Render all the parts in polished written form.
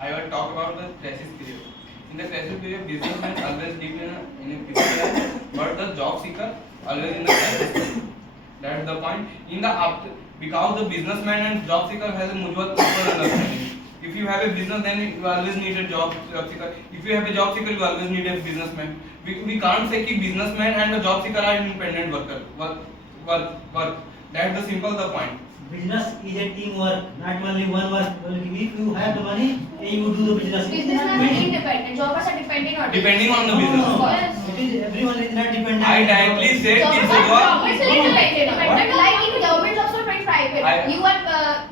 I will talk about the crisis period. In the crisis period, businessman always live in a peaceful, but the job seeker always in the crisis. That's the point. In the after, because the businessman and job seeker has a mutual understanding. If you have a business, then you always need a job seeker. If you have a job seeker, you always need a businessman. We can't say that businessman and the job seeker are independent work. That's the simple the point. Business is a teamwork, not only one work. If you have the money, you do the business. Businessmen are independent. Jobbers are Depending on the business. It is everyone is not dependent. I directly said Jobbers it's are a work. dependent. Like in government jobs or private. You are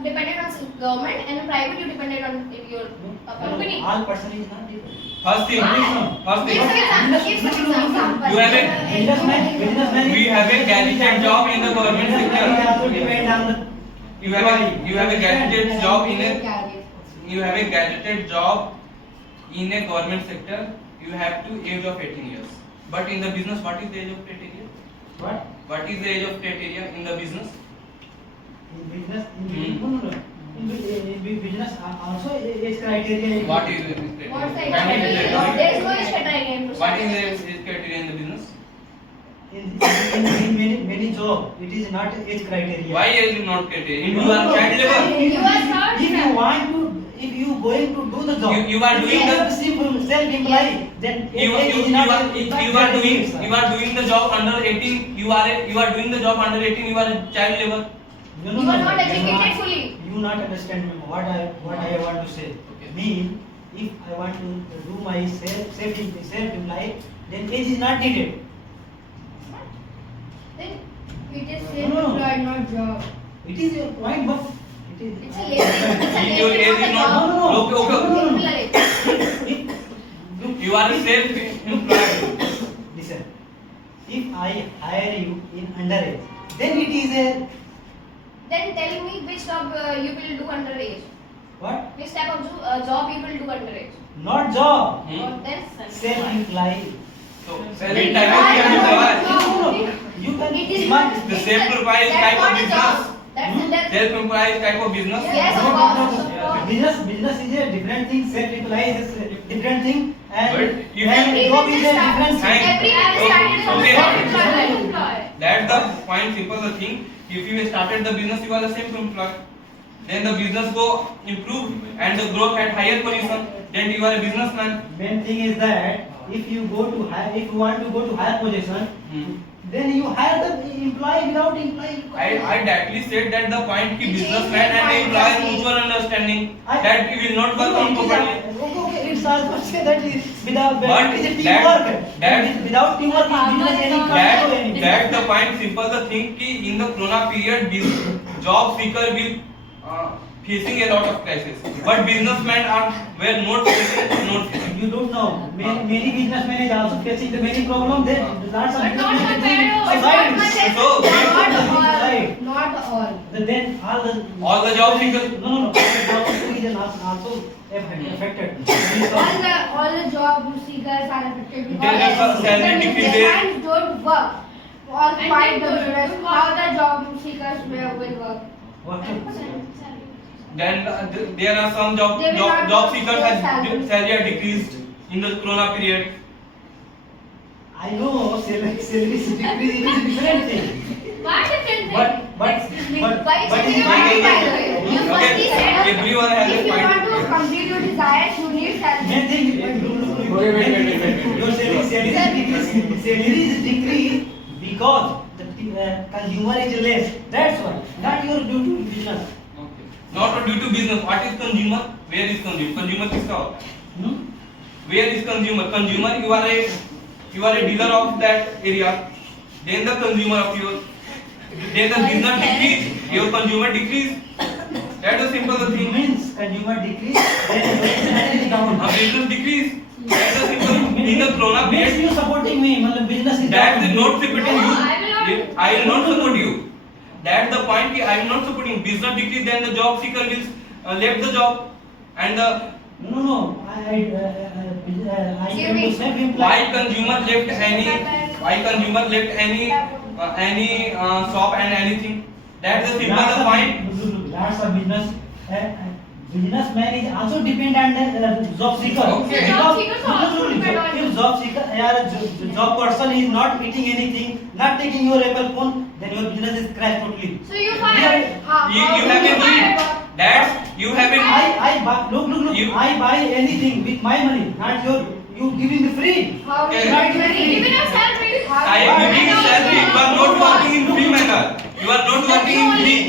dependent on government, and in private you dependent on your company. All person is not dependent. First thing. Give some example. You have a Businessman. we have a guaranteed job in the government He sector. also depend on the. You have a guaranteed job in a guaranteed job in a government sector. You have to age of 18 years. But in the business, what is the age of criteria? What? What is the age of criteria in the business? In business, no. In business also age criteria. What is the criteria? What's the age Can you criteria? tell me? There is no age criteria. What is the age criteria in the business? In many job, it is not age criteria. Why age is not criteria? In you are child labor. You are not. If you want to, if you going to do the job, You are doing the simple self-employed, then you are doing the job under 18. You are doing the job under 18. You are a child labor. No, You are not educated fully. You not understand what I want to say. Okay. Mean, if I want to do my self-employed, then age is not needed. Then it is No. self-employed, not job. It is a point, but it is. It's a labor. Your age is not. Okay. Look, You are a self-employed. listen. If I hire you in underage, then it is a Then tell me which job you will do underage. what? Which type of job you will do underage. Not job. Or then Self-employed. So, every type of employer. You can. It is smart. not. The self-employed type of business. That's Self-employed type of business. Yes, of course. Business is a different thing. Self-employed is a different thing, and But if you- job is a different thing. Every started from Okay. self-employed. That's the point. Simple the thing. If you started the business, you are the self-employed. Then the business go improve and the growth at higher position. Then you are a businessman. Main thing is that if you want to go to higher position, then you hire the employee without employee. I directly said that the point ki businessman and employee mutual understanding that we will not work on properly. Okay, it's also say that is without But it is a teamwork. that- Without teamwork, business any can't go anywhere. That's the point. Simple the thing ki in the corona period, job seeker will facing a lot of crisis. But businessmen were not facing. You don't know. Many businessmen is also facing the many problems. There lots of But not businessmen compared. suicide. Not much. So, Suicide. Not all. Then All the job seekers. No. All the job seekers is also affected. All the job seekers are affected There is a salary because decrease their there. hands don't work. Or find the business. How the job seekers will work. What? Then there are some job seekers has salary are decreased in the corona period. I know salary is different thing. Why different But You firstly said Everyone has if a you point. want to complete your desires, you need salary. main thing Wait. your salary is decreased because the consumer is less. That's why. Not your due to business. Okay. Not due to business. What is consumer? Where is consumer? Consumer किसका होता है? Where is consumer? Consumer you are a dealer of that area. Then the consumer of your. Then the business decrease. Your consumer decrease. That is simple the thing. Means consumer decrease, then business is down. Business decrease. That is simple. In the corona Means period. you supporting me, मतलब business is That down. is not supporting No, you. I will not support you. That's the point. Ki I am not supporting business decrease. Then the job seeker will left the job, and the No. I Give me. self-employed. why consumer left any shop and anything. That's the simple the point. Lots of business. businessman is also dependent on job seeker. Okay. So job seekers also Because depend on if job seeker, job person is not eating anything, not taking your Apple phone, then your business is crashed totally. So you fired. You have a need. That's you have a I buy, look, You- I buy anything with my money, not you giving the free. How Okay. right, even your salary. I am giving you salary. You are not working in free manner. You are not working in free.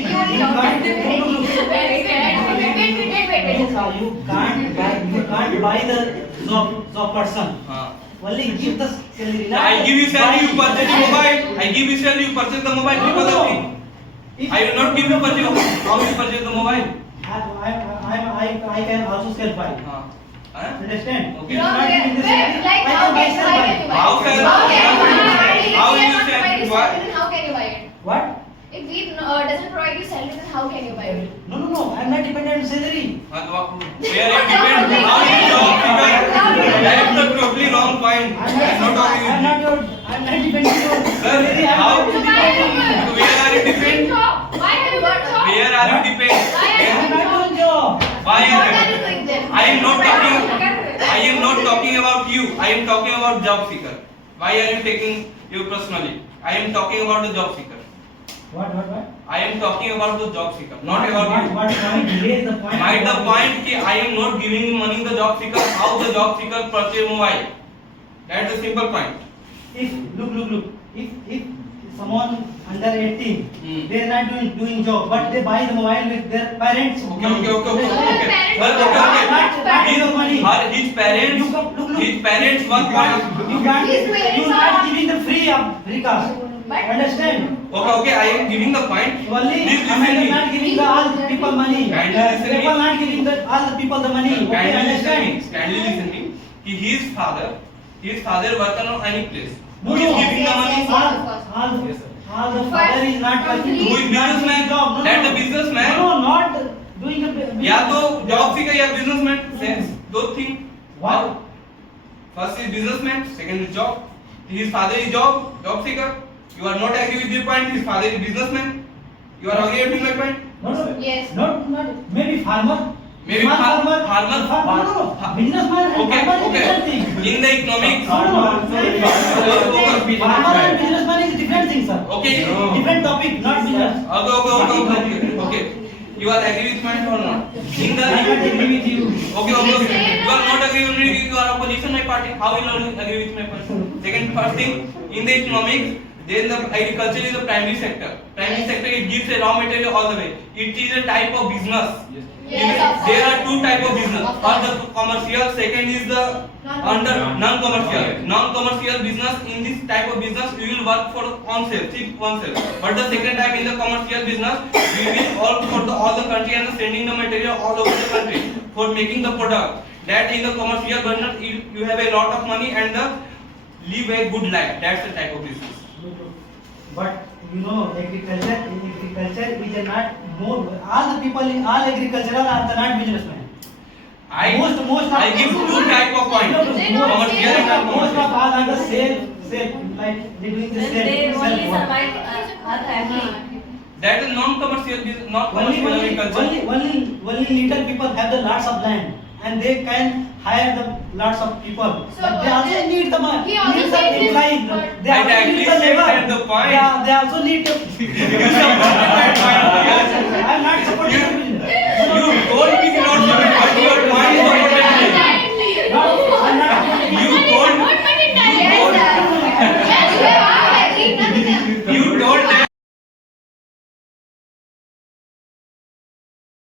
You can't buy the job person. Only give the salary. I give you salary, you purchase the mobile. I give you salary, you purchase the mobile. Triple the fee. I will not give you purchase. How you purchase the mobile? I can also sell buy. Understand? Okay. You not giving the salary, Like I how can buy can sell buy. How can you buy it? How If you we are not sell providing what? salary, then how can you buy it? What? If we doesn't provide you salary, then how can you buy it? No. I'm not dependent on salary. Where you depend? How you job seeker? That's the totally wrong point. I'm not talking I'm not dependent on your salary. how? I'm So not why dependent on have you Where are you depend? job? Why have you got job? Where are you depend? I'm not doing job. Why What are are you? you doing then? I am not talking about you. I am talking about job seeker. Why are you taking you personally? I am talking about the job seeker. What? I am talking about the job seeker, not about you. What point? Raise the point. My the point कि I am not giving money the job seeker. How the job seeker purchase mobile? That's the simple point. If look. If someone under 18, they are not doing job, but they buy the mobile with their parents. Okay. money. Not Your money. His parents, Look. his parents You work can't. for. You can't. His parents You not are- giving the free car. Understand? Okay. I am giving the point. Only Please I listen am me. not giving the all people money. Kindly listen me. People not giving the all the people the money. Okay, Kindly listen me. understand? Kindly listen me. कि his father work on any place. No, Who is no. giving the money? All the father is not working. Who is businessman? Job. No, That no. the businessman. No, not doing a. या तो job seeker या businessman. Sense. दो thing. What? First is businessman. Second is job. His father is job seeker. You are not agree with your point. His father is businessman. You are agreeing with my point. No. Yes. Not maybe farmer. Maybe farmer. No. Businessman and farmer is different thing. In the economics. Farmer and businessman is different thing, sir. Okay. Different topic, not business. Okay. You are agree with my point or not? In the I can't agree with you. Okay. You are not agree with me. You are opposition my party. How will you agree with my point? Second first thing, in the economics, then the agriculture is the primary sector. Primary sector it gives a raw material all the way. It is a type of business. Yes, of There course. are two type of business. Of First course. the commercial. Second is the under non-commercial. Non-commercial business. In this type of business, you will work for oneself, oneself. But the second type in the commercial business, you will all for all the country and sending the material all over the country for making the product. That in the commercial business, you have a lot of money and live a good life. That's the type of business. But you know, agriculture is a not more. All the people in all agricultural are the not businessmen. Most I give two type of point. They don't Commercial say and that. Most of non-commercial. all are the sale, like they doing the Then they sale. only work. survive our family. That is non-commercial business, not Only commercial agriculture. little people have the lots of land and they can hire the lots of people. So, But they also need the money. he also Need said the this, employee. but- They I also directly need the said labor. that the point. Yeah, they also need the. You supported my point. I am not supporting the business. You told me